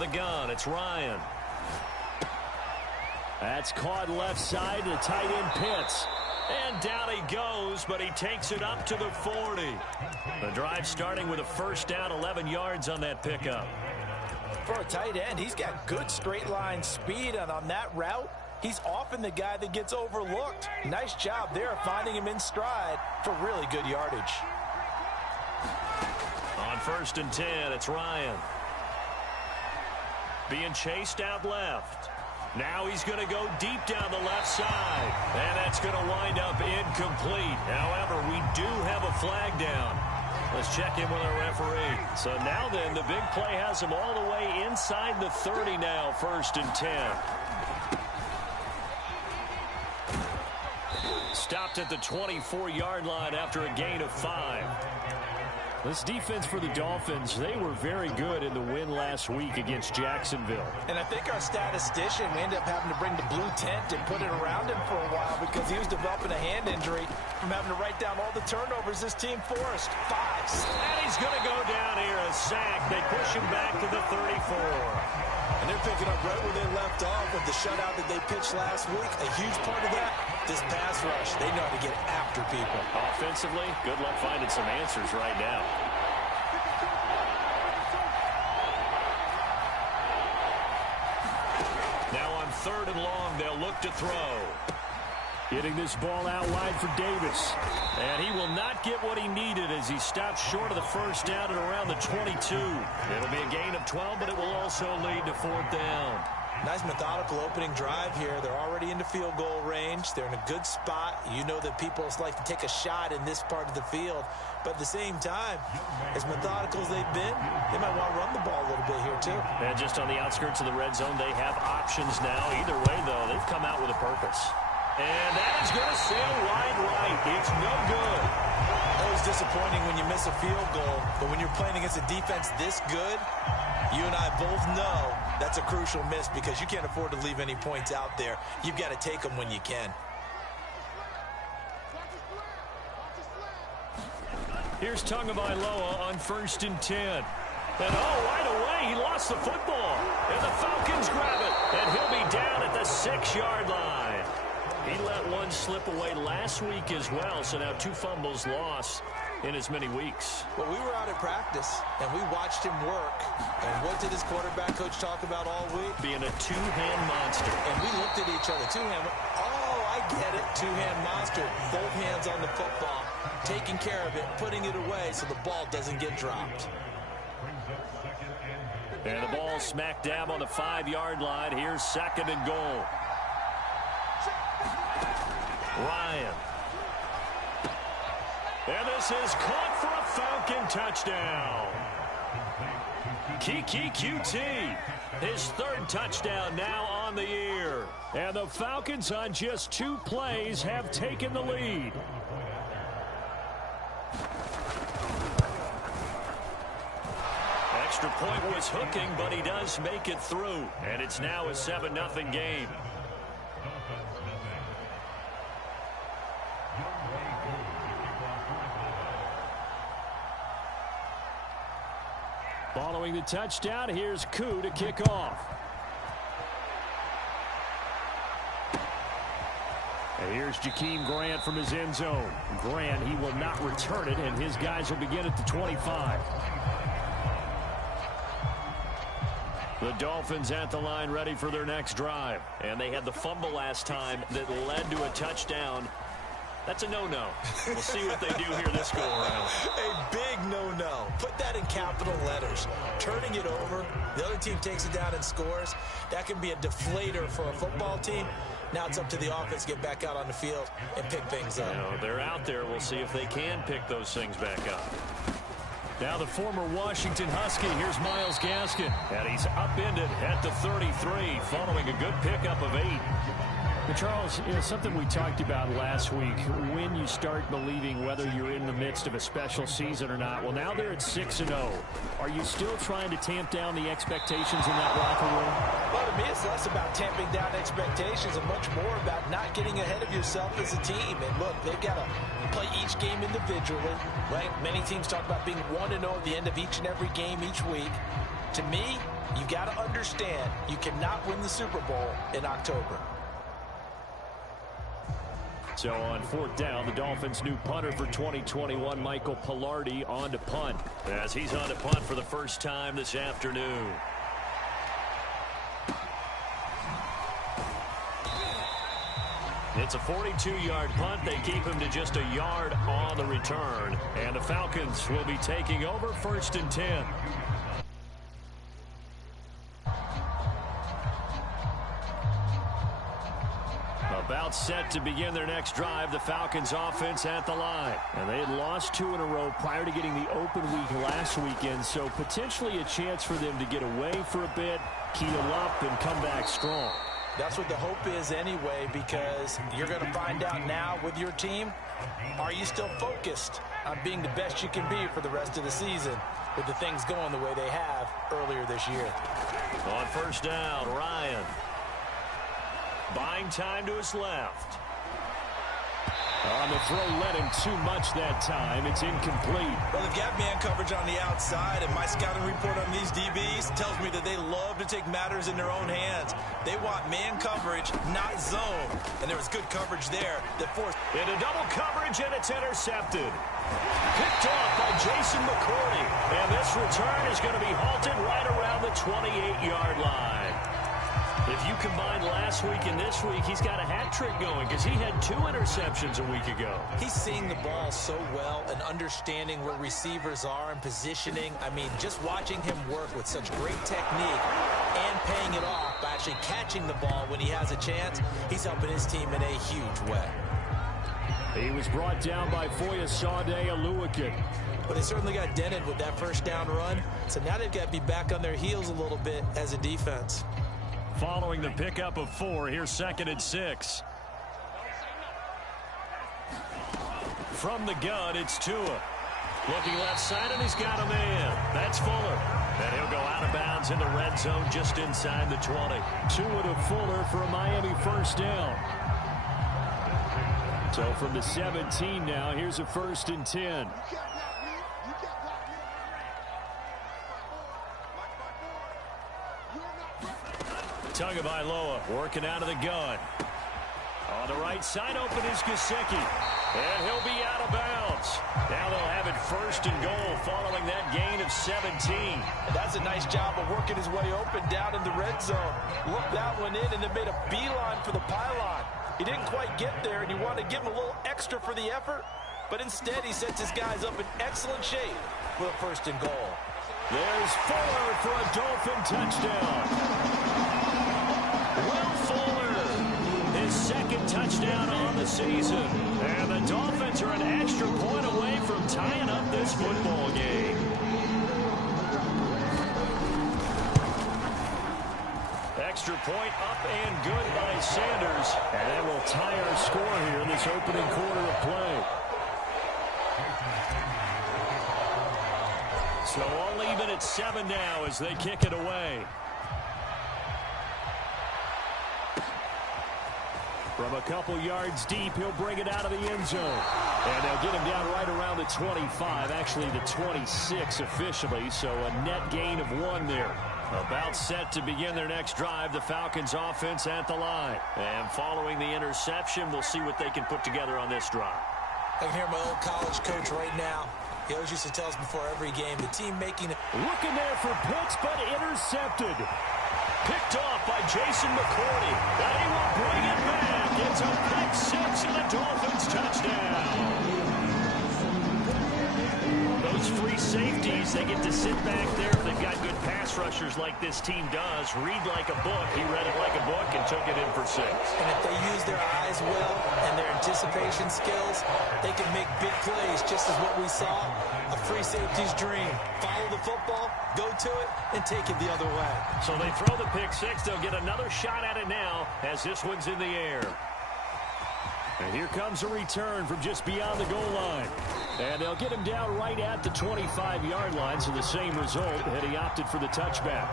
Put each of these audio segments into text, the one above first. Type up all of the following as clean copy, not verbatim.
of the gun. It's Ryan. That's caught left side to tight end Pitts. And down he goes, but he takes it up to the 40. The drive starting with a first down, 11 yards on that pickup. For a tight end, he's got good straight line speed, and on that route, he's often the guy that gets overlooked. Nice job there finding him in stride for really good yardage. On 1st and 10, it's Ryan. Being chased out left. Now he's going to go deep down the left side. And that's going to wind up incomplete. However, we do have a flag down. Let's check in with our referee. So now then, the big play has him all the way inside the 30 now, 1st and 10. Stopped at the 24-yard line after a gain of 5. This defense for the Dolphins, they were very good in the win last week against Jacksonville. And I think our statistician, we ended up having to bring the blue tent and put it around him for a while because he was developing a hand injury from having to write down all the turnovers this team forced. 5. And he's going to go down here, a sack. They push him back to the 34. And they're picking up right where they left off with the shutout that they pitched last week. A huge part of that, this pass rush. They know how to get after people. Offensively, good luck finding some answers right now. Now on 3rd and long, they'll look to throw. Getting this ball out wide for Davis. And he will not get what he needed as he stops short of the first down at around the 22. It'll be a gain of 12, but it will also lead to 4th down. Nice methodical opening drive here. They're already into field goal range. They're in a good spot. You know that people like to take a shot in this part of the field. But at the same time, as methodical as they've been, they might want to run the ball a little bit here too. And just on the outskirts of the red zone, they have options now. Either way, though, they've come out with a purpose. And that is going to sail wide right. It's no good. Always disappointing when you miss a field goal. But when you're playing against a defense this good, you and I both know that's a crucial miss because you can't afford to leave any points out there. You've got to take them when you can. Here's Tagovailoa on 1st and 10. And right away, he lost the football. And the Falcons grab it. And he'll be down at the 6-yard line. He let one slip away last week as well, so now 2 fumbles lost in as many weeks. Well, we were out at practice, and we watched him work. And what did his quarterback coach talk about all week? Being a 2-hand monster. And we looked at each other. 2-hand. Oh, I get it. 2-hand monster. Both hands on the football, taking care of it, putting it away so the ball doesn't get dropped. And the ball smack dab on the 5-yard line. Here's 2nd and goal. Ryan. And this is caught for a Falcon touchdown. Kiki QT, his 3rd touchdown now on the year. And the Falcons on just 2 plays have taken the lead. Extra point was hooking, but he does make it through. And it's now a 7-0 game. Following the touchdown, here's Koo to kick off. And here's Jakeem Grant from his end zone. Grant, he will not return it, and his guys will begin at the 25. The Dolphins at the line ready for their next drive. And they had the fumble last time that led to a touchdown. That's a no-no. We'll see what they do here this go-around. A big no-no. Put that in capital letters. Turning it over, the other team takes it down and scores. That can be a deflator for a football team. Now it's up to the offense to get back out on the field and pick things up. You know, they're out there. We'll see if they can pick those things back up. Now the former Washington Husky. Here's Myles Gaskin. And he's upended at the 33 following a good pickup of 8. But Charles, you know, something we talked about last week, when you start believing whether you're in the midst of a special season or not. Well, now they're at 6-0. Are you still trying to tamp down the expectations in that locker room? Well, to me, it's less about tamping down expectations and much more about not getting ahead of yourself as a team. And look, they've got to play each game individually, right? Many teams talk about being 1-0 at the end of each and every game each week. To me, You've got to understand you cannot win the Super Bowl in October. So on 4th down, the Dolphins' new punter for 2021, Michael Pilardi, on to punt. As he's on to punt for the first time this afternoon. It's a 42-yard punt. They keep him to just a yard on the return. And the Falcons will be taking over 1st and 10. About set to begin their next drive, the Falcons offense at the line. And they had lost 2 in a row prior to getting the open week last weekend, so potentially a chance for them to get away for a bit, keel up, and come back strong. That's what the hope is anyway, because you're going to find out now with your team, are you still focused on being the best you can be for the rest of the season with the things going the way they have earlier this year. On 1st down, Ryan. Buying time to his left. On the throw, led him too much that time. It's incomplete. Well, they've got man coverage on the outside, and my scouting report on these DBs tells me that they love to take matters in their own hands. They want man coverage, not zone. And there was good coverage there that forced. Into double coverage, and it's intercepted. Picked off by Jason McCourty. And this return is going to be halted right around the 28-yard line. If you combine last week and this week, he's got a hat trick going because he had 2 interceptions a week ago. He's seeing the ball so well and understanding where receivers are and positioning. I mean, just watching him work with such great technique and paying it off by actually catching the ball when he has a chance, he's helping his team in a huge way. He was brought down by Foyesade Oluwakin. But they certainly got dented with that 1st down run. So now they've got to be back on their heels a little bit as a defense. Following the pickup of 4, here's 2nd and 6. From the gun, it's Tua. Looking left side, and he's got a man. That's Fuller. And he'll go out of bounds in the red zone just inside the 20. Tua to Fuller for a Miami 1st down. So from the 17 now, here's a 1st and 10. Tagovailoa working out of the gun. On the right side, open is Gaskin. And he'll be out of bounds. Now they'll have it 1st and goal following that gain of 17. That's a nice job of working his way open down in the red zone. Looked that one in and then made a beeline for the pylon. He didn't quite get there, and you want to give him a little extra for the effort. But instead, he sets his guys up in excellent shape for a 1st and goal. There's Fuller for a Dolphin touchdown. Will Fuller, his 2nd touchdown on the season. And the Dolphins are an extra point away from tying up this football game. Extra point up and good by Sanders. And that will tie our score here in this opening quarter of play. So all even at 7 now as they kick it away. From a couple yards deep, he'll bring it out of the end zone. And they'll get him down right around the 25, actually the 26 officially, so a net gain of 1 there. About set to begin their next drive, the Falcons offense at the line. And following the interception, we'll see what they can put together on this drive. I can hear my old college coach right now. He always used to tell us before every game, the team making it. Looking there for Pitts, but intercepted. Picked off by Jason McCourty. And he will bring it back. It's a pick 6 and a Dolphins touchdown. Those free safeties, they get to sit back there. They've got good pass rushers like this team does. Read like a book. He read it like a book and took it in for 6. And if they use their eyes well and their anticipation skills, they can make big plays, just as what we saw. A free safety's dream. Follow the football, go to it, and take it the other way. So they throw the pick 6. They'll get another shot at it now as this one's in the air. And here comes a return from just beyond the goal line. And they'll get him down right at the 25-yard line, so the same result had he opted for the touchback.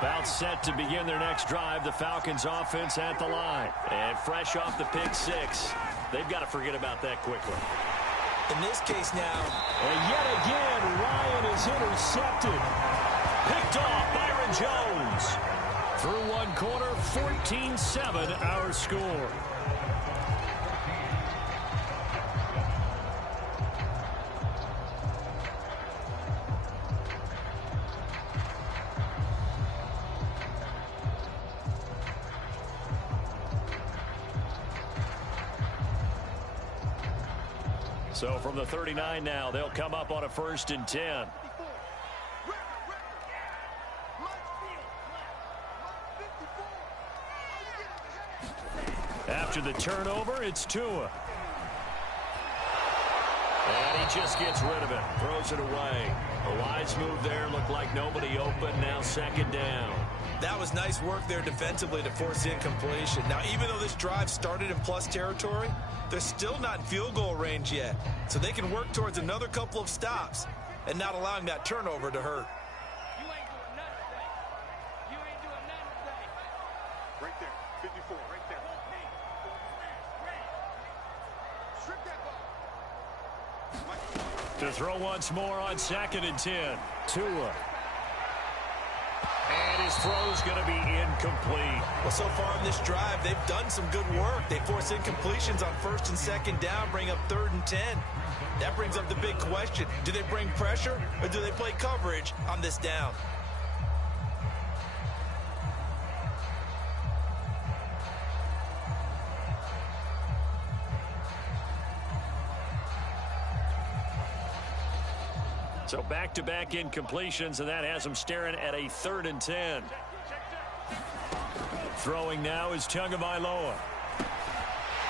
About set to begin their next drive, the Falcons offense at the line. And fresh off the pick 6, they've got to forget about that quickly. In this case now. And yet again, Ryan is intercepted. Picked off Byron Jones. Through one quarter, 14-7 our score. So from the 39 now, they'll come up on a 1st and 10. After the turnover, it's Tua. And he just gets rid of it. Throws it away. A wise move there. Looked like nobody open. Now 2nd down. That was nice work there defensively to force incompletion. Now, even though this drive started in plus territory, they're still not in field goal range yet. So they can work towards another couple of stops and not allowing that turnover to hurt. You ain't doing nothing today. You ain't doing nothing today. Right there, 54, right there. Strip that ball. To throw once more on 2nd and 10. Tua. And his throw's going to be incomplete. Well, so far in this drive, they've done some good work. They force incompletions on 1st and 2nd down, bring up 3rd and 10. That brings up the big question. Do they bring pressure or do they play coverage on this down? So back-to-back incompletions, and that has them staring at a 3rd and 10. Throwing now is Tagovailoa.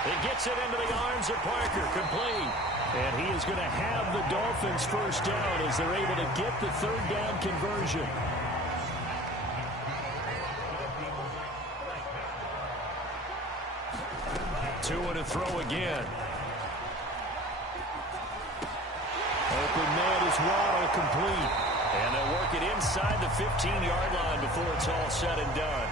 He gets it into the arms of Parker, complete. And he is going to have the Dolphins 1st down as they're able to get the 3rd down conversion. Tua to throw again. Open man is Waddle, complete. And they'll work it inside the 15-yard line before it's all said and done.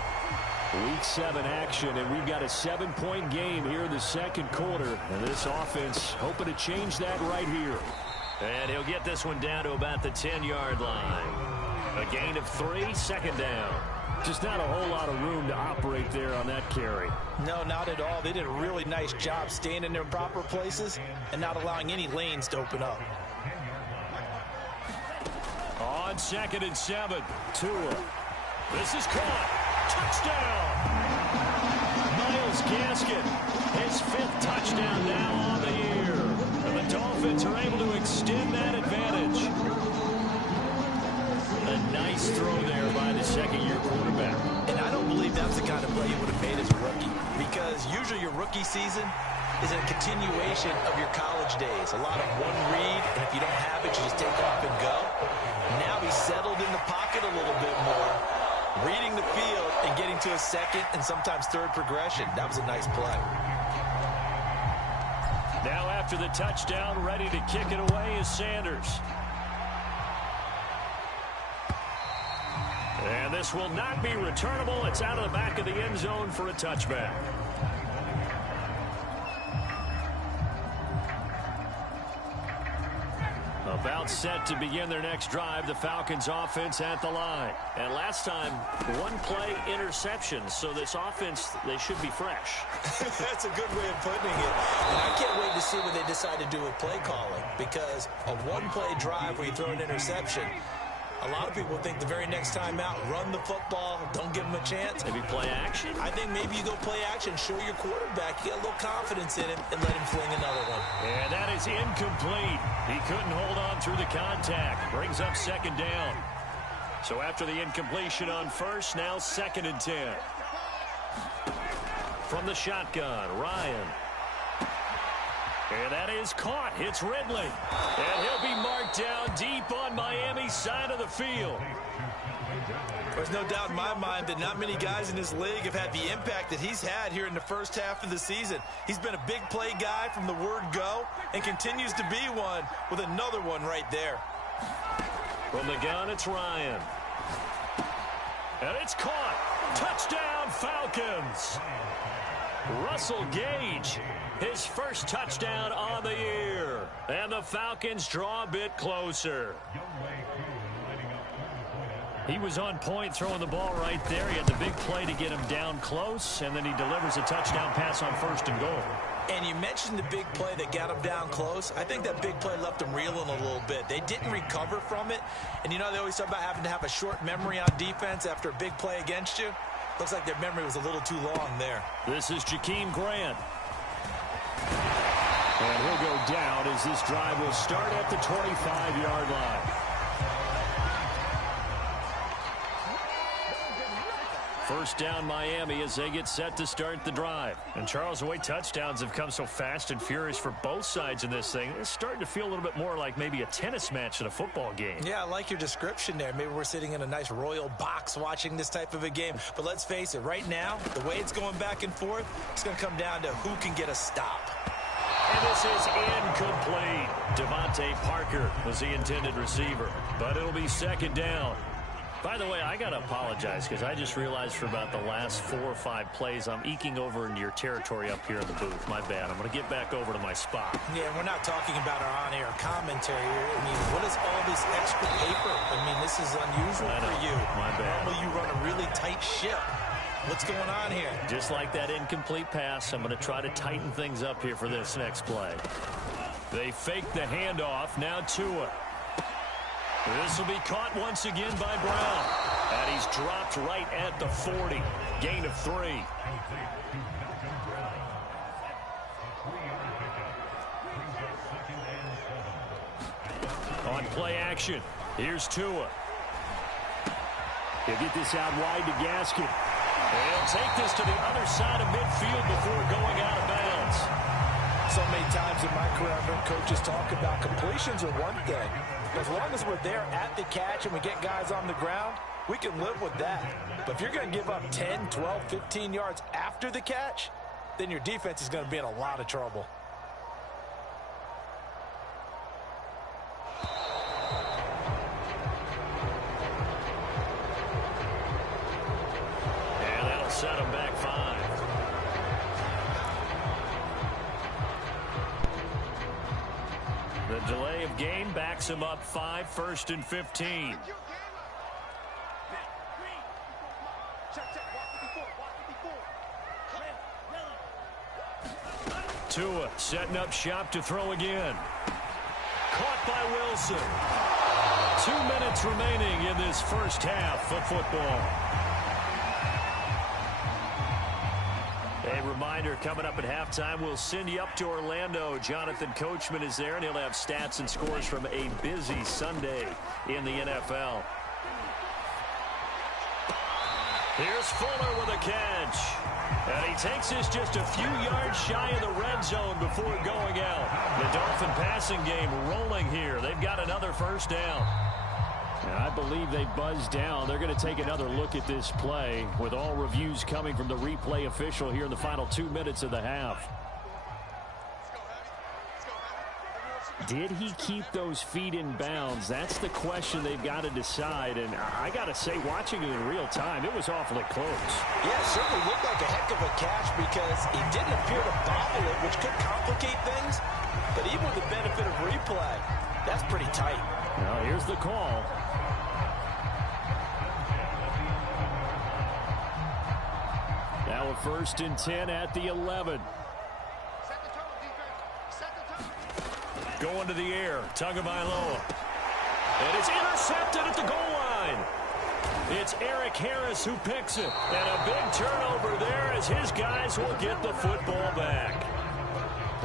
Week 7 action, and we've got a 7-point game here in the 2nd quarter. And this offense hoping to change that right here. And he'll get this one down to about the 10-yard line. A gain of 3, 2nd down. Just not a whole lot of room to operate there on that carry. No, not at all. They did a really nice job staying in their proper places and not allowing any lanes to open up. On 2nd and 7, Tua. This is caught. Touchdown! Myles Gaskin, his 5th touchdown now on the year. And the Dolphins are able to extend that advantage. A nice throw there by the 2nd-year quarterback. And I don't believe that's the kind of play you would have made as a rookie, because usually your rookie season is a continuation of your college days. A lot of one read, and if you don't have it, you just take off and go. Now he's settled in the pocket a little bit more, reading the field and getting to a 2nd and sometimes 3rd progression. That was a nice play. Now after the touchdown, ready to kick it away is Sanders. And this will not be returnable. It's out of the back of the end zone for a touchback. About set to begin their next drive, the Falcons offense at the line. And last time, 1-play interception, so this offense, they should be fresh. That's a good way of putting it. And I can't wait to see what they decide to do with play calling, because a 1-play drive where you throw an interception, a lot of people think the very next time out, run the football, don't give them a chance. Maybe play action? I think maybe you go play action, show your quarterback, you get a little confidence in him, and let him fling another one. And that is incomplete. He couldn't hold on through the contact. Brings up 2nd down. So after the incompletion on 1st, now 2nd and 10. From the shotgun, Ryan. And that is caught. It's Ridley. And he'll be marked down deep on Miami's side of the field. There's no doubt in my mind that not many guys in this league have had the impact that he's had here in the first half of the season. He's been a big play guy from the word go and continues to be one with another one right there. From the gun, it's Ryan. And it's caught. Touchdown, Falcons. Russell Gage, his first touchdown on the year. And the Falcons draw a bit closer. He was on point throwing the ball right there. He had the big play to get him down close, and then he delivers a touchdown pass on 1st and goal. And you mentioned the big play that got him down close. I think that big play left him reeling a little bit. They didn't recover from it. And you know, they always talk about having to have a short memory on defense after a big play against you. Looks like their memory was a little too long there. This is Jakeem Grant. And he'll go down as this drive will start at the 25-yard line. First down Miami as they get set to start the drive. And Charles, the way touchdowns have come so fast and furious for both sides in this thing, it's starting to feel a little bit more like maybe a tennis match in a football game. Yeah, I like your description there. Maybe we're sitting in a nice royal box watching this type of a game. But let's face it, right now, the way it's going back and forth, it's going to come down to who can get a stop. And this is incomplete. Devontae Parker was the intended receiver, but it'll be 2nd down. By the way, I got to apologize because I just realized for about the last 4 or 5 plays, I'm eking over into your territory up here in the booth. My bad. I'm going to get back over to my spot. Yeah, we're not talking about our on-air commentary here. I mean, what is all this extra paper? I mean, this is unusual for you. My bad. Normally you run a really tight ship. What's going on here? Just like that incomplete pass, I'm going to try to tighten things up here for this next play. They fake the handoff. Now Tua. This will be caught once again by Brown. And he's dropped right at the 40. Gain of 3. On play action, here's Tua. He'll get this out wide to Gaskin. He'll take this to the other side of midfield before going out of bounds. So many times in my career, I've heard coaches talk about completions are one thing. As long as we're there at the catch and we get guys on the ground, we can live with that. But if you're going to give up 10, 12, 15 yards after the catch, then your defense is going to be in a lot of trouble. And that'll set them back 5. The delay of game backs him up 5, 1st and 15. Tua setting up shop to throw again. Caught by Wilson. 2 minutes remaining in this first half of football. A reminder, coming up at halftime, we'll send you up to Orlando. Jonathan Coachman is there, and he'll have stats and scores from a busy Sunday in the NFL. Here's Fuller with a catch. And he takes this just a few yards shy of the red zone before going out. The Dolphin passing game rolling here. They've got another first down. And I believe they buzzed down. They're going to take another look at this play with all reviews coming from the replay official here in the final 2 minutes of the half. Did he keep those feet in bounds? That's the question they've got to decide. And I got to say, watching it in real time, it was awfully close. Yeah, it certainly looked like a heck of a catch because he didn't appear to bobble it, which could complicate things. But even with the benefit of replay, that's pretty tight. Now, here's the call. Now a 1st and 10 at the 11. Going to the air, Tagovailoa. And it's intercepted at the goal line. It's Eric Harris who picks it. And a big turnover there as his guys will get the football back.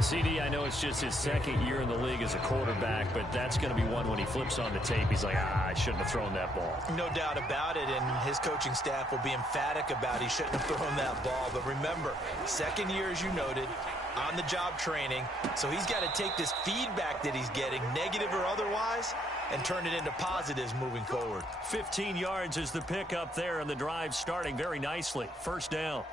CD, I know it's just his 2nd year in the league as a quarterback, but that's going to be one when he flips on the tape. He's like, I shouldn't have thrown that ball. No doubt about it, and his coaching staff will be emphatic about he shouldn't have thrown that ball. But remember, 2nd year, as you noted, on-the-job training, so he's got to take this feedback that he's getting, negative or otherwise, and turn it into positives moving forward. 15 yards is the pickup there, and the drive starting very nicely. First down.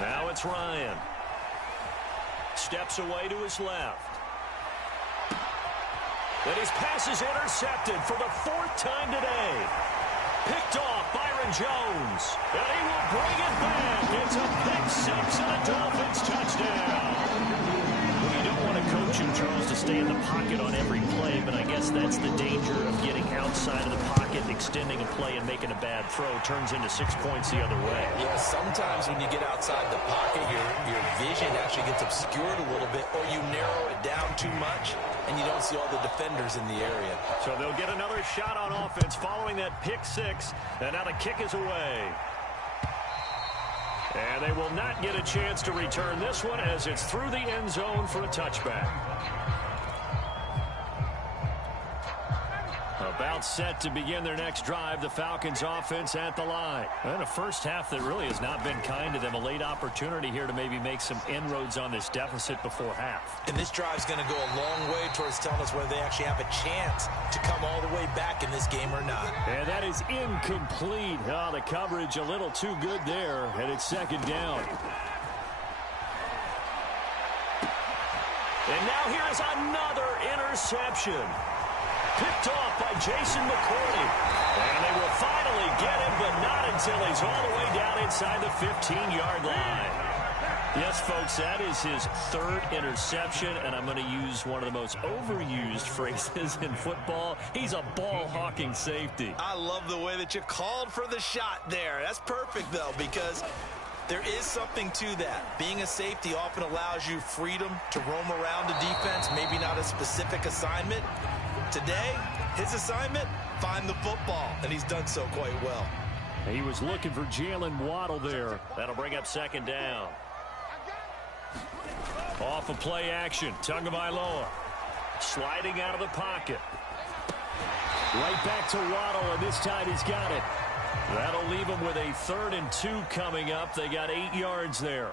Now it's Ryan. Steps away to his left. And his pass is intercepted for the 4th time today. Picked off Byron Jones. And he will bring it back. It's a pick 6 and a Dolphins touchdown. Well, you don't want to coach him, Charles, to stay in the pocket on every play, but I guess that's the danger of getting outside of the pocket, extending a play and making a bad throw. Turns into 6 points the other way. Yeah, sometimes when you get outside the pocket, your vision actually gets obscured a little bit, or you narrow it down too much, and you don't see all the defenders in the area. So they'll get another shot on offense following that pick 6, and now the kick is away. And they will not get a chance to return this one as it's through the end zone for a touchback. About set to begin their next drive, the Falcons offense at the line. And a first half that really has not been kind to them. A late opportunity here to maybe make some inroads on this deficit before half. And this drive is going to go a long way towards telling us whether they actually have a chance to come all the way back in this game or not. And that is incomplete. Oh, the coverage a little too good there, and it's 2nd down. And now here is another interception. Picked off by Jason McCourty. And they will finally get him, but not until he's all the way down inside the 15-yard line. Yes, folks, that is his 3rd interception, and I'm going to use one of the most overused phrases in football. He's a ball-hawking safety. I love the way that you called for the shot there. That's perfect, though, because there is something to that. Being a safety often allows you freedom to roam around the defense, maybe not a specific assignment. Today, his assignment, find the football, and he's done so quite well. He was looking for Jalen Waddle there. That'll bring up 2nd down. Off of play action, Tagovailoa sliding out of the pocket. Right back to Waddle, and this time he's got it. That'll leave him with a 3rd and 2 coming up. They got 8 yards there.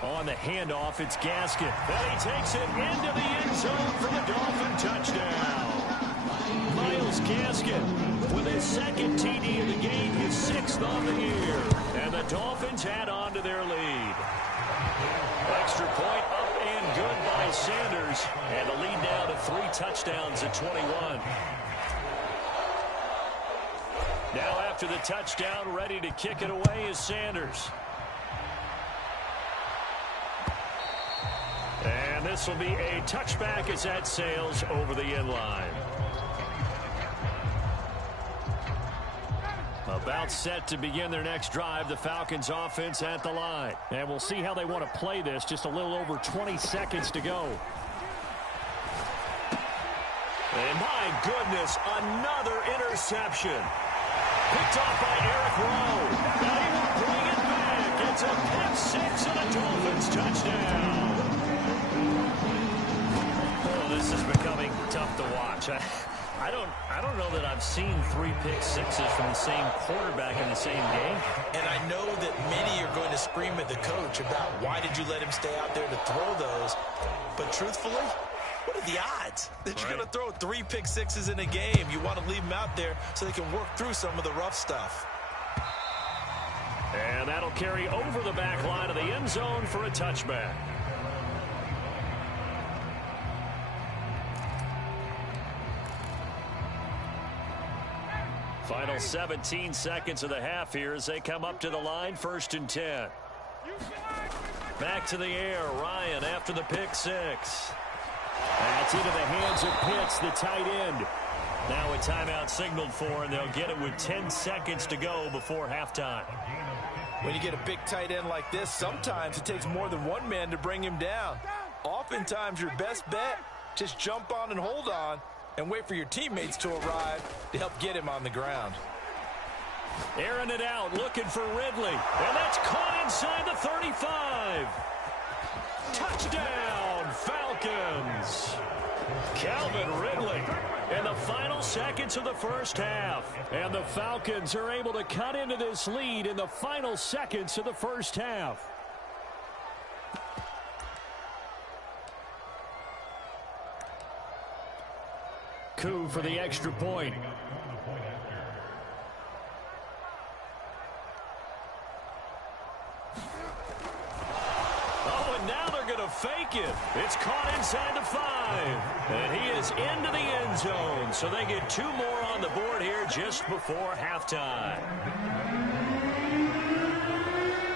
On the handoff, it's Gaskin. And he takes it into the end zone for the Dolphin touchdown. Myles Gaskin with his 2nd TD of the game, his 6th on the year. And the Dolphins add on to their lead. Extra point up and good by Sanders. And the lead now to 3 touchdowns at 21. Now after the touchdown, ready to kick it away is Sanders. And this will be a touchback as that sails over the end line. About set to begin their next drive, the Falcons offense at the line. And we'll see how they want to play this. Just a little over 20 seconds to go. And my goodness, another interception. Picked off by Eric Rowe. Now he will bring it back. It's a pick 6 and a Dolphins touchdown. Oh, this is becoming tough to watch. I don't know that I've seen 3 pick 6s from the same quarterback in the same game. And I know that many are going to scream at the coach about why did you let him stay out there to throw those. But truthfully, what are the odds that you're going to throw 3 pick 6s in a game? You want to leave them out there so they can work through some of the rough stuff. And that'll carry over the back line of the end zone for a touchback. Final 17 seconds of the half here as they come up to the line, 1st and 10. Back to the air, Ryan after the pick 6. That's into the hands of Pitts, the tight end. Now a timeout signaled for, and they'll get it with 10 seconds to go before halftime. When you get a big tight end like this, sometimes it takes more than one man to bring him down. Oftentimes your best bet, just jump on and hold on and wait for your teammates to arrive to help get him on the ground. Airing it out, looking for Ridley. And that's caught inside the 35. Touchdown, Falcons. Calvin Ridley in the final seconds of the first half. And the Falcons are able to cut into this lead in the final seconds of the first half. Coup for the extra point. Oh, and now they're going to fake it. It's caught inside the 5. And he is into the end zone. So they get 2 more on the board here just before halftime.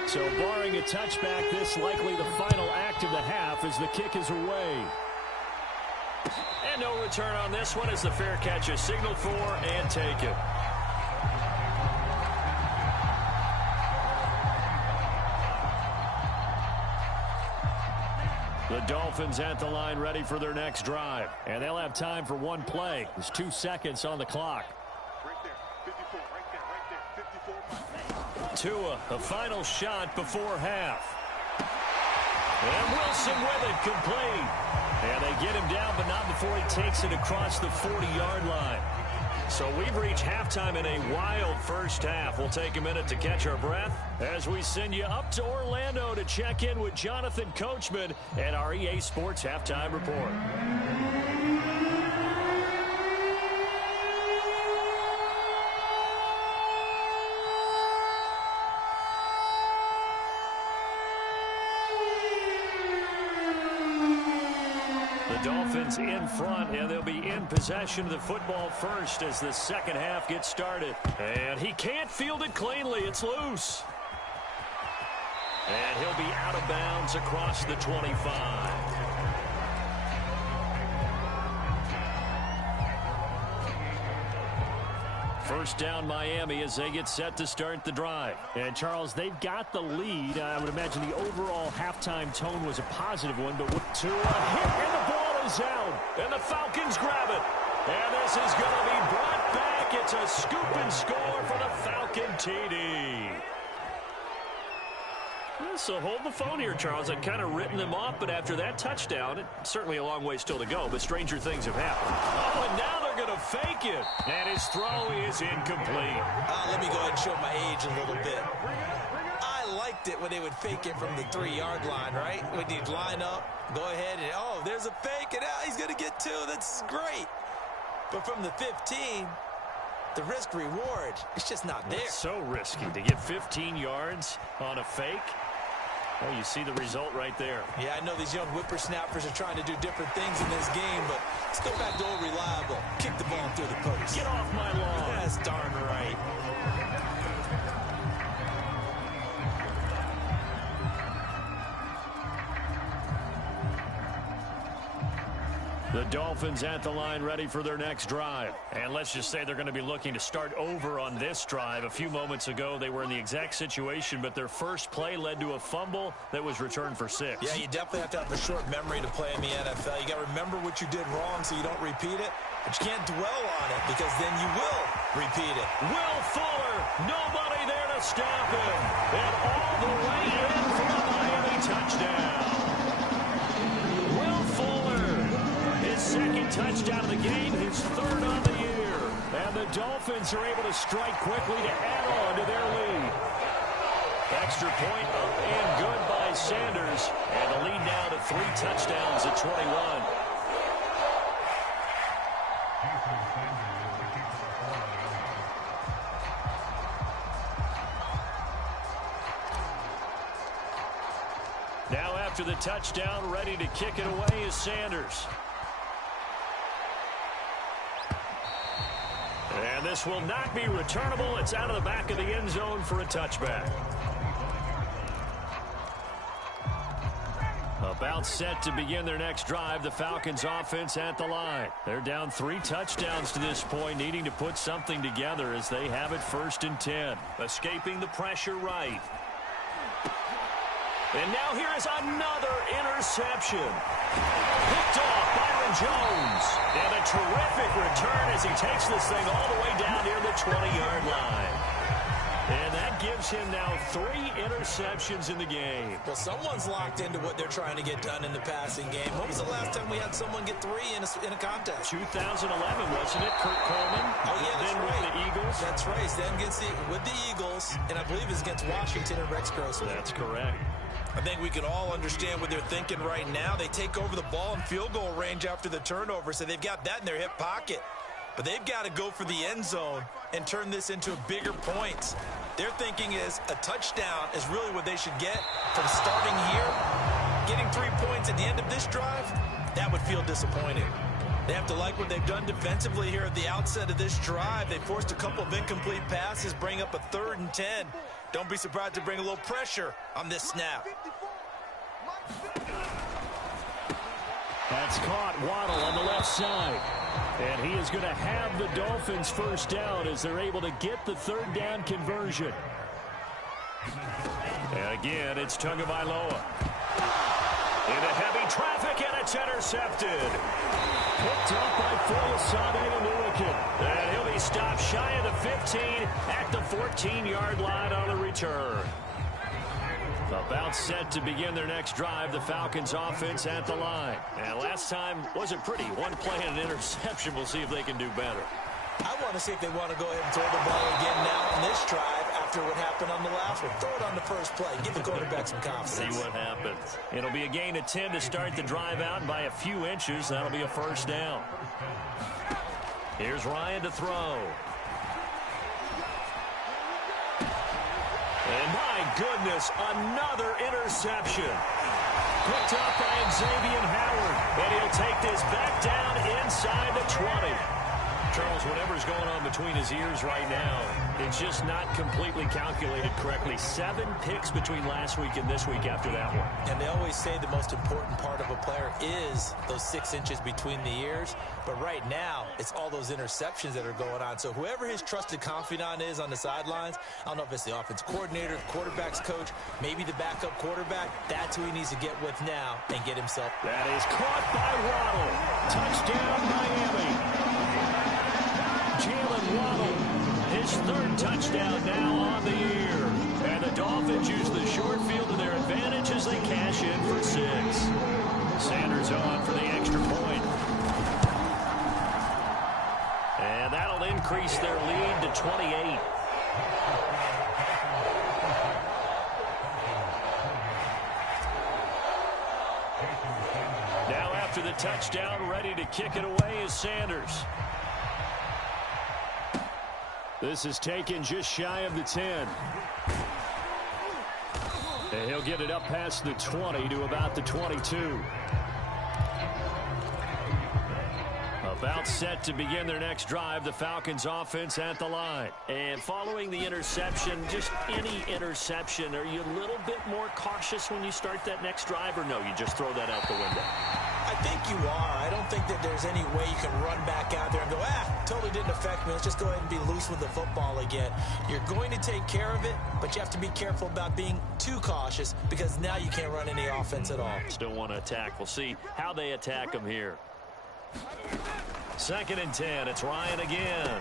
So barring a touchback, this likely the final act of the half as the kick is away. And no return on this one as the fair catch is signaled for and taken. The Dolphins at the line ready for their next drive. And they'll have time for one play. There's 2 seconds on the clock. Right there. 54. Right there. 54. Tua, a final shot before half. And Wilson with it, complete. And they get him down, but not before he takes it across the 40-yard line. So we've reached halftime in a wild first half. We'll take a minute to catch our breath as we send you up to Orlando to check in with Jonathan Coachman and our EA Sports Halftime Report. Dolphins in front, and they'll be in possession of the football first as the second half gets started. And he can't field it cleanly. It's loose. And he'll be out of bounds across the 25. First down, Miami, as they get set to start the drive. And, Charles, they've got the lead. I would imagine the overall halftime tone was a positive one, but to a hit, and the ball is out. And the Falcons grab it. And this is going to be brought back. It's a scoop and score for the Falcon TD. So hold the phone here, Charles. I'd kind of written them off, but after that touchdown, it's certainly a long way still to go, but stranger things have happened. Oh, and now they're going to fake it. And his throw is incomplete. Let me go ahead and show my age a little bit. I liked it when they would fake it from the 3-yard line, right? When you'd line up, go ahead, and, oh, there's a fake, and he's going to get 2. That's great. But from the 15, the risk-reward, it's just not there. It's so risky to get 15 yards on a fake. Well, you see the result right there. Yeah, I know these young whippersnappers are trying to do different things in this game, but let's go back to old reliable. Kick the ball through the post. Get off my lawn. That's darn right. The Dolphins at the line ready for their next drive. And let's just say they're going to be looking to start over on this drive. A few moments ago, they were in the exact situation, but their first play led to a fumble that was returned for 6. Yeah, you definitely have to have a short memory to play in the NFL. You got to remember what you did wrong so you don't repeat it, but you can't dwell on it because then you will repeat it. Will Fuller, nobody there to stop him. And all the way in for a Miami touchdown. Second touchdown of the game, his 3rd on the year. And the Dolphins are able to strike quickly to add on to their lead. Extra point up and good by Sanders. And the lead now to 3 touchdowns at 21. Now after the touchdown, ready to kick it away is Sanders. And this will not be returnable. It's out of the back of the end zone for a touchback. About set to begin their next drive, the Falcons offense at the line. They're down 3 touchdowns to this point, needing to put something together as they have it 1st and 10. Escaping the pressure right. And now here is another interception. Picked off Byron Jones. And a terrific return as he takes this thing all the way down near the 20-yard line. And that gives him now 3 interceptions in the game. Well, someone's locked into what they're trying to get done in the passing game. When was the last time we had someone get 3 in a contest? 2011, wasn't it? Kurt Coleman. Oh, yeah, that's then right. With the Eagles. That's right. Then with the Eagles, and I believe it's against Washington and Rex Grossman. That's correct. I think we can all understand what they're thinking right now. They take over the ball in field goal range after the turnover, so they've got that in their hip pocket. But they've got to go for the end zone and turn this into bigger points. Their thinking is a touchdown is really what they should get from starting here Getting 3 points at the end of this drive, that would feel disappointing. They have to like what they've done defensively here at the outset of this drive. They forced a couple of incomplete passes, bring up a 3rd and 10. Don't be surprised to bring a little pressure on this snap. That's caught. Waddle on the left side. And he is going to have the Dolphins first down as they're able to get the 3rd down conversion. And again, it's Tagovailoa. Into heavy traffic, and it's intercepted. Picked up by Foyesade Oluokun. And he'll be stopped shy of the 15 at the 14-yard line on the return. About set to begin their next drive, the Falcons offense at the line. And last time wasn't pretty. One play and an interception. We'll see if they can do better. I want to see if they want to go ahead and throw the ball again now on this drive after what happened on the last one. Throw it on the first play. Give the quarterback some confidence. See what happens. It'll be a gain of 10 to start the drive out, and by a few inches, that'll be a first down. Here's Ryan to throw. And my goodness, another interception. Picked up by Xavier Howard. And he'll take this back down inside the 20. Charles, whatever's going on between his ears right now, it's just not completely calculated correctly. 7 picks between last week and this week after that one. And they always say the most important part of a player is those 6 inches between the ears. But right now, it's all those interceptions that are going on. So whoever his trusted confidant is on the sidelines, I don't know if it's the offense coordinator, the quarterback's coach, maybe the backup quarterback, that's who he needs to get with now and get himself. That is caught by Waddle. Touchdown, Miami. Jalen Waddle, his 3rd touchdown now on the year. And the Dolphins use the short field to their advantage as they cash in for 6. Sanders on for the extra point. And that'll increase their lead to 28. Now after the touchdown, ready to kick it away is Sanders. This is taken just shy of the 10. And he'll get it up past the 20 to about the 22. About set to begin their next drive, the Falcons offense at the line. And following the interception, just any interception, are you a little bit more cautious when you start that next drive, or no, you just throw that out the window? I think you are. I don't think that there's any way you can run back out there and go, totally didn't affect me. Let's just go ahead and be loose with the football again. You're going to take care of it, but you have to be careful about being too cautious because now you can't run any offense at all. Still want to attack. We'll see how they attack them here. 2nd and 10. It's Ryan again.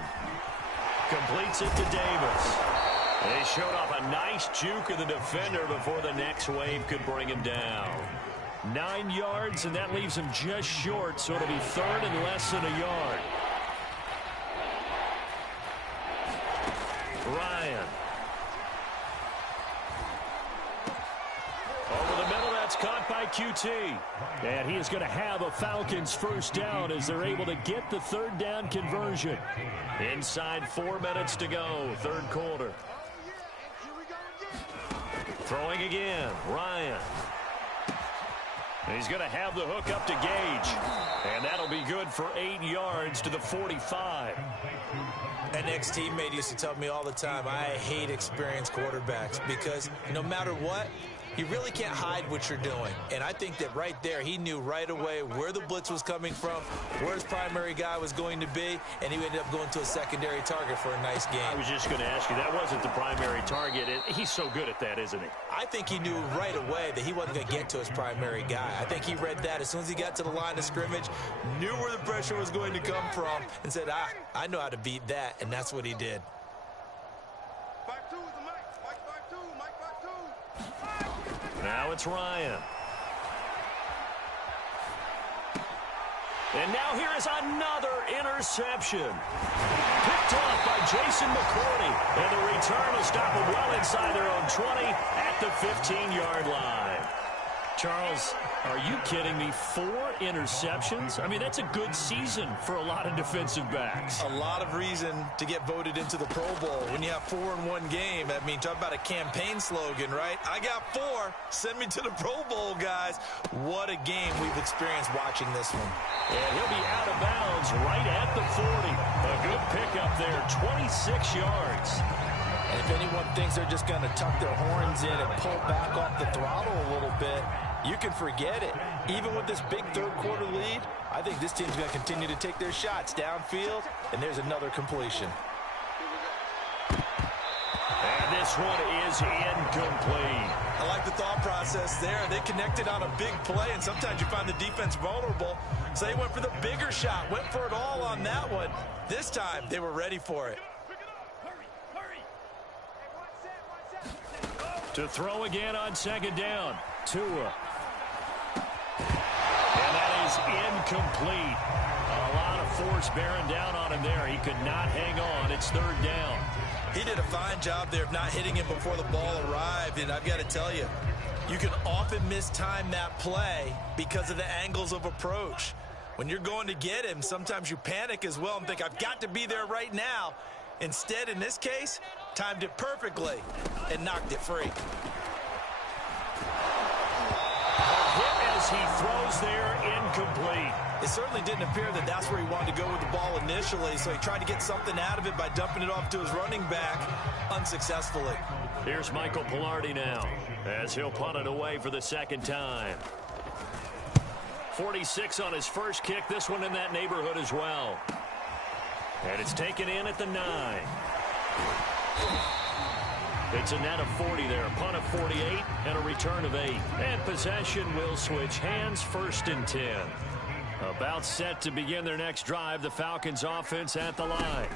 Completes it to Davis. They showed off a nice juke of the defender before the next wave could bring him down. 9 yards, and that leaves him just short, so it'll be 3rd and less than a yard. Ryan. Over the middle, that's caught by QT. And he is going to have a Falcons first down as they're able to get the 3rd down conversion. Inside 4 minutes to go, 3rd quarter. Throwing again, Ryan. And he's going to have the hook up to Gage. And that'll be good for 8 yards to the 45. An ex-teammate used to tell me all the time, I hate experienced quarterbacks because no matter what, you really can't hide what you're doing. And I think that right there, he knew right away where the blitz was coming from, where his primary guy was going to be, and he ended up going to a secondary target for a nice game. I was just going to ask you, that wasn't the primary target. He's so good at that, isn't he? I think he knew right away that he wasn't going to get to his primary guy. I think he read that as soon as he got to the line of scrimmage, knew where the pressure was going to come from, and said, I know how to beat that, and that's what he did. 5-2 is the Mike 5-2, Mike 5-2. Now it's Ryan. And now here is another interception. Picked off by Jason McCourty. And the return will stop them well inside their own 20 at the 15-yard line. Charles, are you kidding me? 4 interceptions? I mean, that's a good season for a lot of defensive backs. A lot of reason to get voted into the Pro Bowl when you have 4 in one game. I mean, talk about a campaign slogan, right? I got 4. Send me to the Pro Bowl, guys. What a game we've experienced watching this one. And he'll be out of bounds right at the 40. A good pickup there, 26 yards. And if anyone thinks they're just going to tuck their horns in and pull back off the throttle a little bit, you can forget it. Even with this big third-quarter lead, I think this team's going to continue to take their shots downfield, and there's another completion. And this one is incomplete. I like the thought process there. They connected on a big play, and sometimes you find the defense vulnerable, so they went for the bigger shot, went for it all on that one. This time, they were ready for it. To throw again on second down. Tua. And that is incomplete. A lot of force bearing down on him there. He could not hang on. It's third down. He did a fine job there of not hitting him before the ball arrived, and I've got to tell you, you can often mistime that play because of the angles of approach. When you're going to get him, sometimes you panic as well and think, I've got to be there right now. Instead, in this case, timed it perfectly and knocked it free. A hit as he throws there, incomplete. It certainly didn't appear that that's where he wanted to go with the ball initially, so he tried to get something out of it by dumping it off to his running back unsuccessfully. Here's Michael Pilardi now as he'll punt it away for the second time. 46 on his first kick, this one in that neighborhood as well. And it's taken in at the 9. It's a net of 40 there. Punt of 48 and a return of 8. And possession will switch hands, 1st and 10. About set to begin their next drive. The Falcons offense at the line.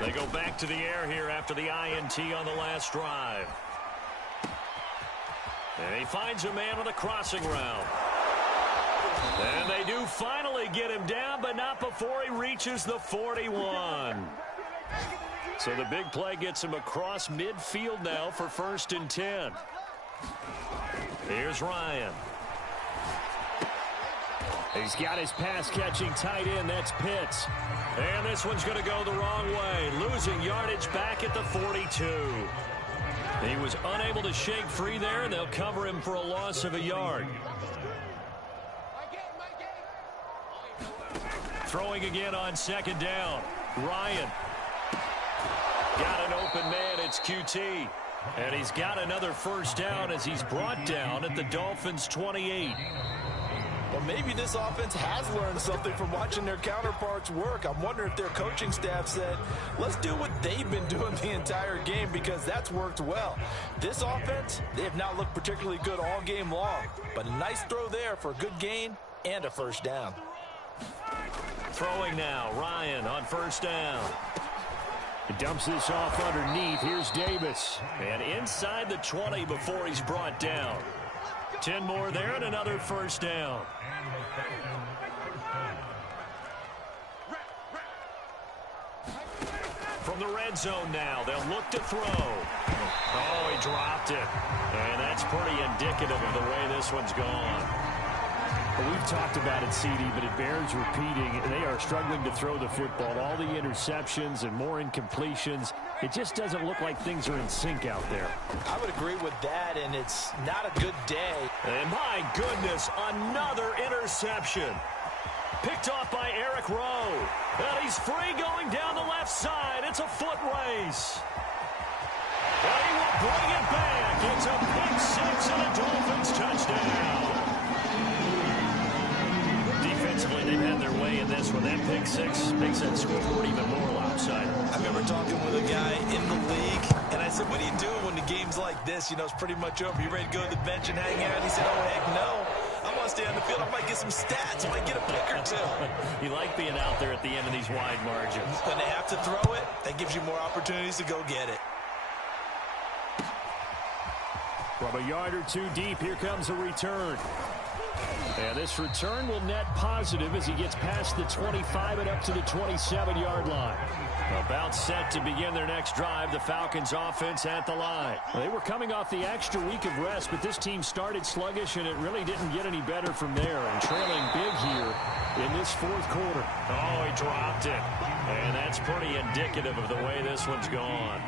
They go back to the air here after the INT on the last drive. And he finds a man on the crossing route. And they do finally get him down, but not before he reaches the 41. So the big play gets him across midfield now for 1st and 10. Here's Ryan. He's got his pass-catching tight end. That's Pitts. And this one's going to go the wrong way. Losing yardage back at the 42. He was unable to shake free there, and they'll cover him for a loss of a yard. Throwing again on second down. Ryan. Got an open man. It's QT. And he's got another first down as he's brought down at the Dolphins' 28. Well, maybe this offense has learned something from watching their counterparts work. I'm wondering if their coaching staff said, let's do what they've been doing the entire game, because that's worked well. This offense, they have not looked particularly good all game long, but a nice throw there for a good gain and a first down. Throwing now, Ryan on first down. He dumps this off underneath. Here's Davis. And inside the 20 before he's brought down. 10 more there and another first down. From the red zone now, they'll look to throw. Oh, he dropped it. And that's pretty indicative of the way this one's gone. Well, we've talked about it, CD, but it bears repeating. They are struggling to throw the football. All the interceptions and more incompletions. It just doesn't look like things are in sync out there. I would agree with that, and it's not a good day. And my goodness, another interception. Picked off by Eric Rowe. And he's free going down the left side. It's a foot race. And he will bring it back. It's a pick six and a Dolphins touchdown. Defensively, they've had their way in this one. That pick six makes that scoreboard even more lopsided. I remember talking with a guy in the league, and I said, what do you do when the game's like this? You know, it's pretty much over. You ready to go to the bench and hang out? He said, oh, heck no. I want to stay on the field. I might get some stats. I might get a pick or two. You like being out there at the end of these wide margins. When they have to throw it, that gives you more opportunities to go get it. From a yard or two deep, here comes a return. And this return will net positive as he gets past the 25 and up to the 27-yard line. About set to begin their next drive. The Falcons offense at the line. They were coming off the extra week of rest, but this team started sluggish, and it really didn't get any better from there. And trailing big here in this fourth quarter. Oh, he dropped it. And that's pretty indicative of the way this one's gone.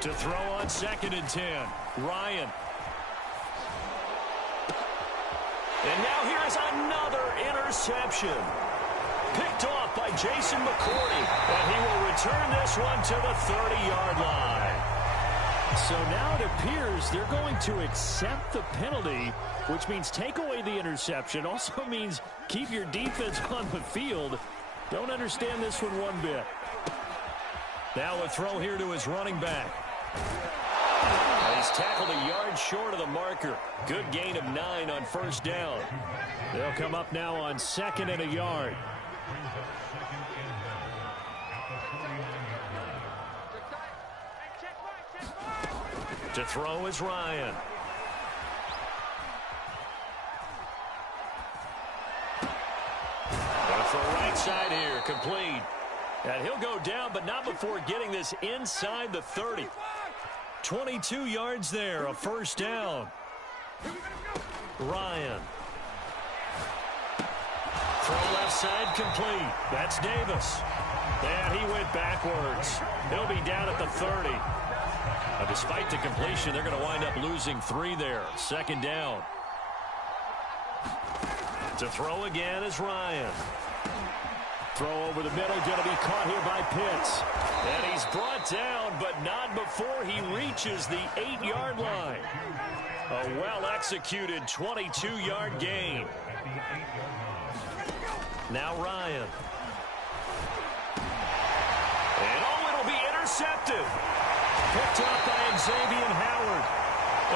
To throw on 2nd and 10. Ryan. And now here's another interception. Picked off by Jason McCourty. And he will return this one to the 30-yard line. So now it appears they're going to accept the penalty, which means take away the interception. Also means keep your defense on the field. Don't understand this one bit. Now a throw here to his running back. He's tackled a yard short of the marker. Good gain of 9 on first down. They'll come up now on 2nd and a yard. To throw is Ryan. Going for a right side here, complete. And he'll go down, but not before getting this inside the 30. 22 yards there, a first down. Ryan. Throw left side, complete. That's Davis. And he went backwards. He'll be down at the 30. Despite the completion, they're going to wind up losing 3 there. 2nd down. To throw again is Ryan. Throw over the middle, going to be caught here by Pitts. And he's brought down, but not before he reaches the 8-yard line. A well-executed 22-yard gain. Now Ryan. And it'll be intercepted. Picked up by Xavier Howard.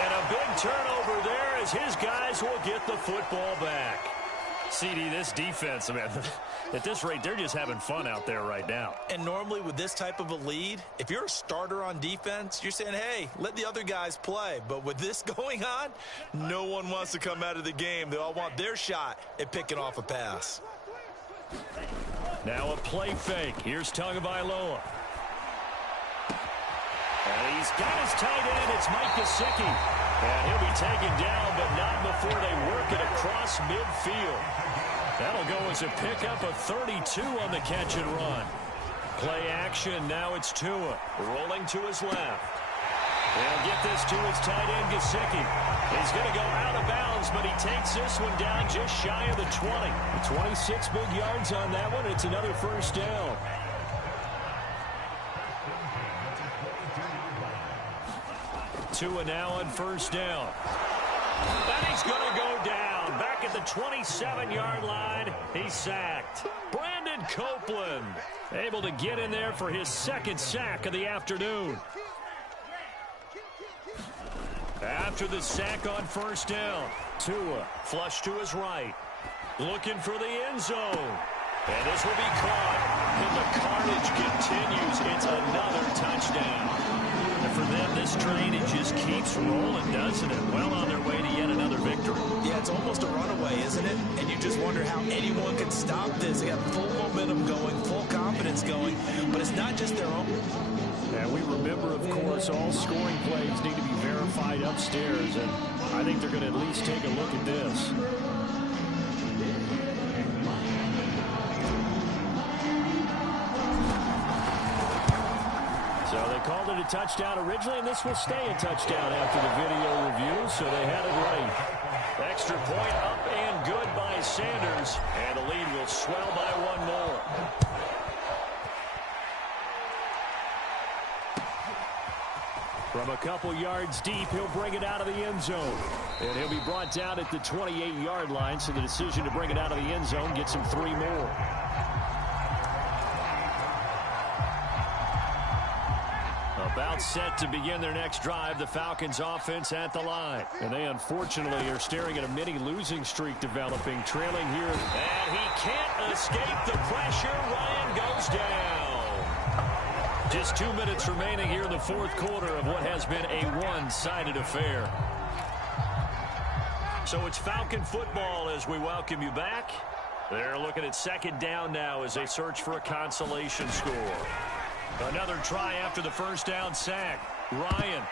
And a big turnover there as his guys will get the football back. CD, this defense, man, at this rate, they're just having fun out there right now. And normally with this type of a lead, if you're a starter on defense, you're saying, hey, let the other guys play. But with this going on, no one wants to come out of the game. They all want their shot at picking off a pass. Now a play fake. Here's Tagovailoa. And he's got his tight end. It's Mike Gesicki. And he'll be taken down, but not before they work it across midfield. That'll go as a pickup of 32 on the catch and run. Play action. Now it's Tua rolling to his left. They'll get this to his tight end, Gesicki. He's going to go out of bounds, but he takes this one down just shy of the 20. 26 big yards on that one. It's another first down. Tua now on first down. And he's going to go down. Back at the 27-yard line. He's sacked. Brandon Copeland able to get in there for his 2nd sack of the afternoon. After the sack on first down, Tua flush to his right. Looking for the end zone. And this will be caught. And the carnage continues. It's another touchdown. And for them, this train, it just keeps rolling, doesn't it? Well on their way to yet another victory. Yeah, it's almost a runaway, isn't it? And you just wonder how anyone can stop this. They got full momentum going, full confidence going. But it's not just their own. And we remember, of course, all scoring plays need to be verified upstairs. And I think they're going to at least take a look at this. So they called it a touchdown originally, and this will stay a touchdown after the video review, so they had it right. Extra point up and good by Sanders, and the lead will swell by 1 more. From a couple yards deep, he'll bring it out of the end zone. And he'll be brought down at the 28-yard line, so the decision to bring it out of the end zone gets him 3 more. About set to begin their next drive, the Falcons offense at the line. And they unfortunately are staring at a mini losing streak developing, trailing here. And he can't escape the pressure. Ryan goes down. Just 2 minutes remaining here in the fourth quarter of what has been a one-sided affair. So it's Falcon football as we welcome you back. They're looking at second down now as they search for a consolation score. Another try after the first down sack. Ryan.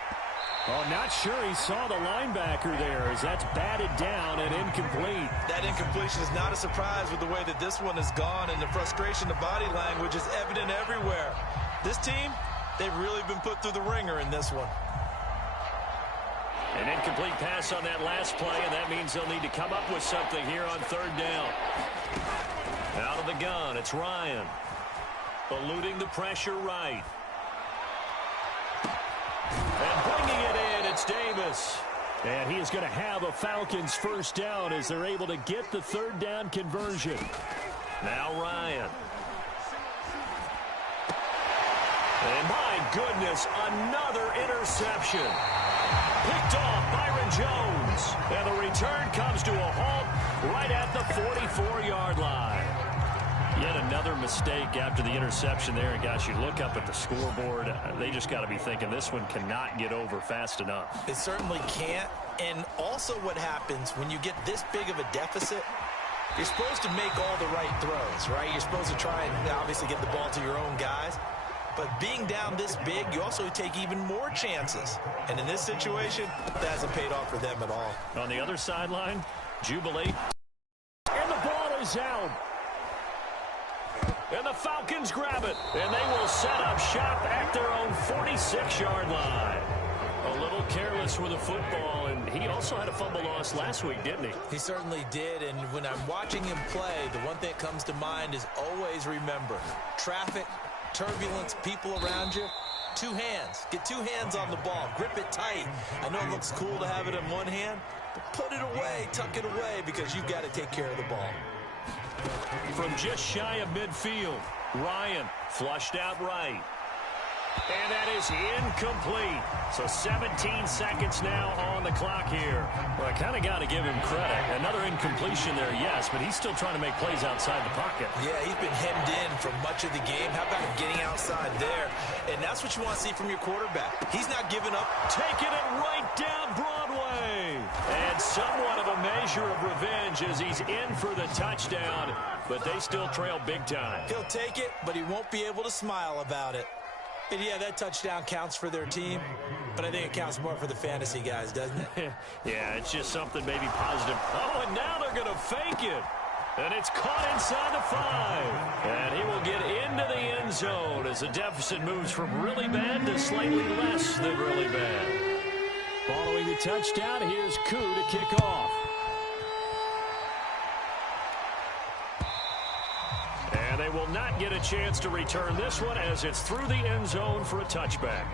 Oh, not sure he saw the linebacker there as that's batted down and incomplete. That incompletion is not a surprise with the way that this one has gone, and the frustration, the body language is evident everywhere. This team, they've really been put through the ringer in this one. An incomplete pass on that last play, and that means they'll need to come up with something here on third down. Out of the gun, it's Ryan. Eluding the pressure right. And bringing it in, it's Davis. And he is going to have a Falcons first down as they're able to get the third down conversion. Now Ryan. And my goodness, another interception. Picked off Byron Jones. And the return comes to a halt right at the 44-yard line. Yet another mistake after the interception there. And gosh, you look up at the scoreboard, they just got to be thinking this one cannot get over fast enough. It certainly can't. And also what happens when you get this big of a deficit, you're supposed to make all the right throws, right? You're supposed to try and obviously get the ball to your own guys. But being down this big, you also take even more chances. And in this situation, that hasn't paid off for them at all. On the other sideline, jubilate. And the ball is out. And the Falcons grab it. And they will set up shop at their own 46-yard line. A little careless with the football, and he also had a fumble loss last week, didn't he? He certainly did, and when I'm watching him play, the one thing that comes to mind is always remember, traffic, turbulence, people around you, two hands. Get two hands on the ball. Grip it tight. I know it looks cool to have it in one hand, but put it away, tuck it away, because you've got to take care of the ball. From just shy of midfield, Ryan flushed out right. And that is incomplete. So 17 seconds now on the clock here. Well, I kind of got to give him credit. Another incompletion there, yes, but he's still trying to make plays outside the pocket. Yeah, he's been hemmed in for much of the game. How about getting outside there? And that's what you want to see from your quarterback. He's not giving up. Taking it right down Broadway. And somewhat of a measure of revenge as he's in for the touchdown. But they still trail big time. He'll take it, but he won't be able to smile about it. And yeah, that touchdown counts for their team, but I think it counts more for the fantasy guys, doesn't it? Yeah, it's just something maybe positive. Oh, and now they're going to fake it. And it's caught inside the 5. And he will get into the end zone as the deficit moves from really bad to slightly less than really bad. Following the touchdown, here's Koo to kick off. And they will not get a chance to return this one as it's through the end zone for a touchback.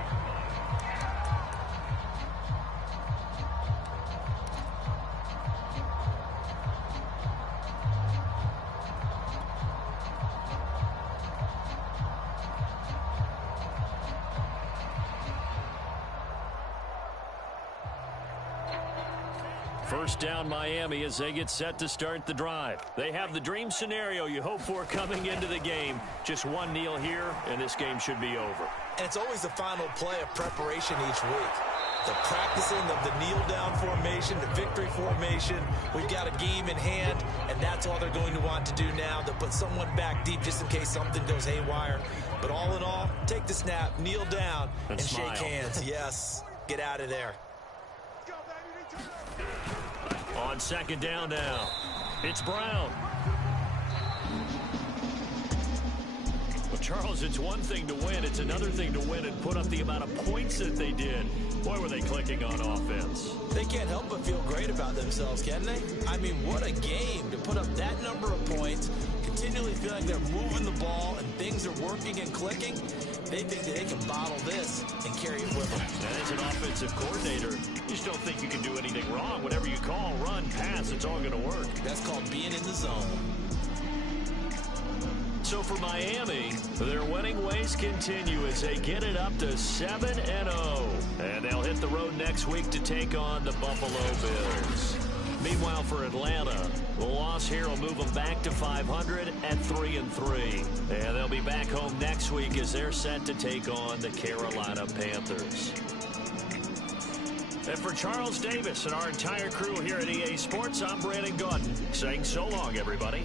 First down Miami as they get set to start the drive. They have the dream scenario you hope for coming into the game. Just one kneel here, and this game should be over. And it's always the final play of preparation each week. The practicing of the kneel-down formation, the victory formation. We've got a game in hand, and that's all they're going to want to do now. They'll put someone back deep just in case something goes haywire. But all in all, take the snap, kneel down, and shake hands. Yes, get out of there. On second down now, it's Brown. Well, Charles, it's one thing to win. It's another thing to win and put up the amount of points that they did. Boy, were they clicking on offense. They can't help but feel great about themselves, can they? I mean, what a game to put up that number of points, continually feeling they're moving the ball and things are working and clicking. They think that they can bottle this and carry it with them. And as an offensive coordinator, you just don't think you can do anything wrong. Whatever you call, run, pass, it's all going to work. That's called being in the zone. So for Miami, their winning ways continue as they get it up to 7-0. And they'll hit the road next week to take on the Buffalo Bills. Meanwhile, for Atlanta, the loss here will move them back to 500 at 3-3. And they'll be back home next week as they're set to take on the Carolina Panthers. And for Charles Davis and our entire crew here at EA Sports, I'm Brandon Gaudin saying so long, everybody.